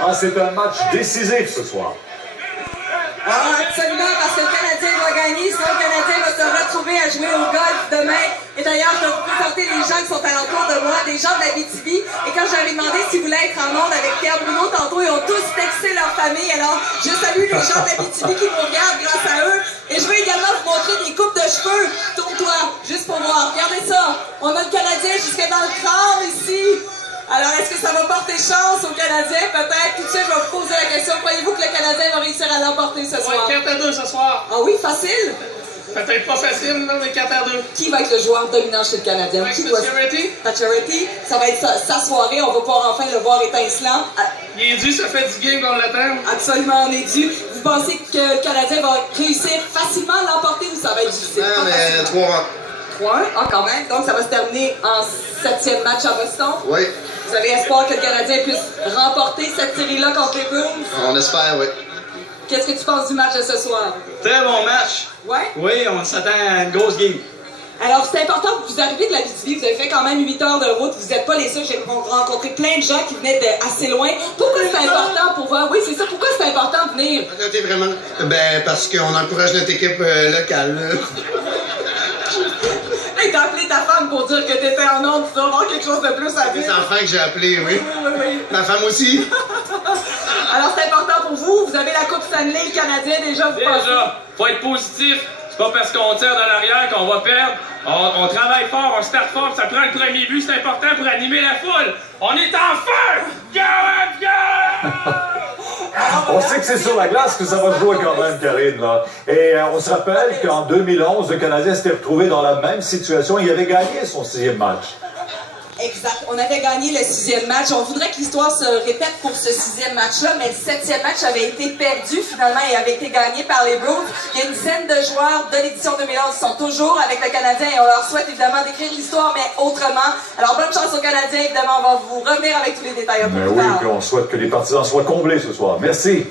Ah, c'est un match décisif ce soir. Ah, absolument, parce que le Canadien va gagner, sinon le Canadien va se retrouver à jouer au golf demain. Et d'ailleurs, je vais vous présenter les gens qui sont alentour de moi, des gens de l'Abitibi. Et quand j'avais demandé s'ils voulaient être en monde avec Pierre Bruno tantôt, ils ont tous texté leur famille. Alors, je salue les gens de l'Abitibi qui nous regardent grâce à eux. Et je veux également vous montrer des coupes de cheveux. Tourne-toi, juste pour voir. Regardez ça. On a le Canadien jusque dans le crâne ici. Alors, est-ce que ça va porter chance aux Canadiens? Peut-être. Tout de suite, je vais vous poser la question. Croyez-vous que le Canadien va réussir à l'emporter ce soir? 4-2 ce soir. Ah oui, facile? Peut-être pas facile, non, mais 4-2. Qui va être le joueur dominant chez le Canadien? Qui doit... Pacioretty. Ça va être sa soirée. On va pouvoir enfin le voir étincelant. Il est dû, ça fait du game qu'on l'attend. Absolument, on est dû. Vous pensez que le Canadien va réussir facilement à l'emporter ou ça va être difficile? Non, mais 3-1. 3-1? Ah, quand même. Donc, ça va se terminer en 7e match à Boston. Oui. Vous avez espoir que le Canadien puisse remporter cette série-là contre les Bruins? On espère, oui. Qu'est-ce que tu penses du match de ce soir? Très bon match. Ouais? Oui, on s'attend à une grosse game. Alors, c'est important que vous arrivez de la BTB, vous avez fait quand même 8 heures de route, vous n'êtes pas les seuls, j'ai rencontré plein de gens qui venaient assez loin. Pourquoi c'est important pour vous? Oui, c'est ça, pourquoi c'est important de venir? Vraiment? Ben, parce qu'on encourage notre équipe locale. Hey, t'as appelé ta femme pour dire que t'étais en onde, tu dois avoir quelque chose de plus à dire. Les enfants que j'ai appelés, oui. Oui. Ma femme aussi. Alors, c'est important pour vous, vous avez la Coupe Stanley canadienne déjà, vous pensez? Déjà, faut être positif. C'est pas parce qu'on tire de l'arrière qu'on va perdre. On travaille fort, on start fort, ça prend le premier but, c'est important pour animer la foule. On est en feu! On sait que c'est sur la glace que ça va jouer quand même, Karine. Là. Et on se rappelle qu'en 2011, le Canadien s'était retrouvé dans la même situation. Il avait gagné son 6e match. Exact. On avait gagné le 6e match. On voudrait que l'histoire se répète pour ce 6e match-là, mais le 7e match avait été perdu finalement et avait été gagné par les Bruins. Il y a une dizaine de joueurs de l'édition 2011 qui sont toujours avec le Canadien et on leur souhaite évidemment d'écrire l'histoire, mais autrement. Alors bonne chance aux Canadiens, évidemment. On va vous revenir avec tous les détails un peu Mais plus oui, tard. puis on souhaite que les partisans soient comblés ce soir. Merci.